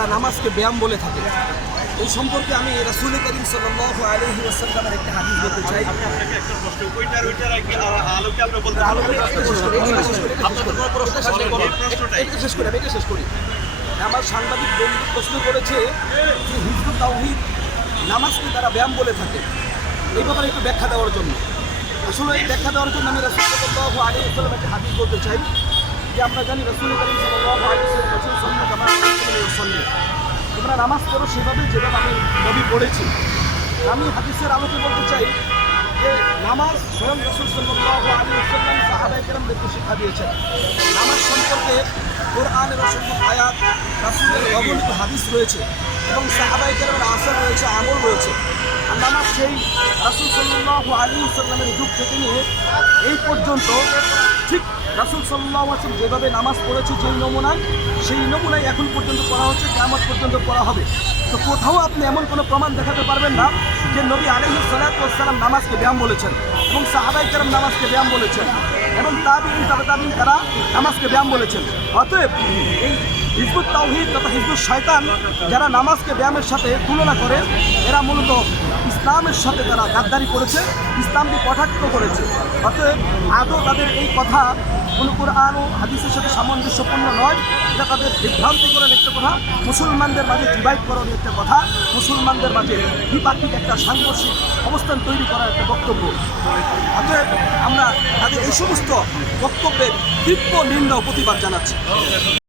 তারা নামাজকে ব্যায়াম বলে থাকে। এই সম্পর্কে আমি রাসূল করিম সাল্লাল্লাহু আলাইহি ওয়াসাল্লামের একটা হাদিস বলতে চাই। শেষ করি। আমার সাংবাদিক বন্ধু প্রশ্ন করেছে যে হিজবুত তাওহীদ নামাজকে তারা ব্যায়াম বলে থাকে, এই ব্যাপারে একটু ব্যাখ্যা দেওয়ার জন্য। আসলে এই ব্যাখ্যা দেওয়ার জন্য আমি রাসূল সাল্লাল্লাহু আলাইহি ওয়াসাল্লামের একটা হাদিস বলতে চাই যে আমরা জানি রাসূল করিম সাল্লাল্লাহু আলাইহি ওয়াসাল্লাম বলেছেন সুন্নাত আমার সুন্নাত, তোমরা নামাজ পড়ো সেভাবে যেভাবে আমি নবী পড়েছি। আমি হাদিসের আলোকে বলতে চাই যে নামাজ স্বয়ং রাসূল সাল্লাল্লাহু আলাইহি ওয়াসাল্লাম সাহাবায়ে কেরামদেরকে শিক্ষা দিয়েছেন। নামাজ সম্পর্কে কোরআনের অসংখ্য আয়াত, রাসূলের অগণিত হাদিস রয়েছে এবং সাহাবায়ে কেরামের আসর রয়েছে, আমল রয়েছে। আর নামাজ সেই রাসূল সাল্লাল্লাহু আলাইহি ওয়াসাল্লামের যুগ থেকে নিয়ে এই পর্যন্ত ঠিক রাসূল সাল্লাল্লাহু আলাইহি ওয়াসাল্লাম যেভাবে নামাজ পড়েছে যেই নমুনায়, সেই নমুনায় এখন পর্যন্ত পড়া হচ্ছে, কিয়ামত পর্যন্ত পড়া হবে। তো কোথাও আপনি এমন কোনো প্রমাণ দেখাতে পারবেন না যে নবী আলাইহিস সালাতু ওয়াস সালাম নামাজকে ব্যায়াম বলেছেন এবং সাহাবায়ে কেরাম নামাজকে ব্যায়াম বলেছেন এবং তাবিঈন তারা নামাজকে ব্যায়াম বলেছেন। অতএব এই হিজবুত তাওহীদ তথা হিজবুত শয়তান যারা নামাজকে ব্যায়ামের সাথে তুলনা করে, এরা মূলত ইসলামের সাথে তারা গাদ্দারি করেছে, ইসলামকে কটাক্ষ করেছে। অতএব আদৌ তাদের এই কথা কোনো কোরআন ও হাদিসের সাথে সামঞ্জস্যপূর্ণ নয়। এটা তাদের বিভ্রান্তিকরের একটা কথা, মুসলমানদের মাঝে ডিভাইড করার একটা কথা, মুসলমানদের মাঝে দ্বিপাক্ষিক একটা সাংঘর্ষিক অবস্থান তৈরি করার একটা বক্তব্য। অতএব আমরা তাদের এই সমস্ত বক্তব্যের তীব্র নিন্দা ও প্রতিবাদ জানাচ্ছি।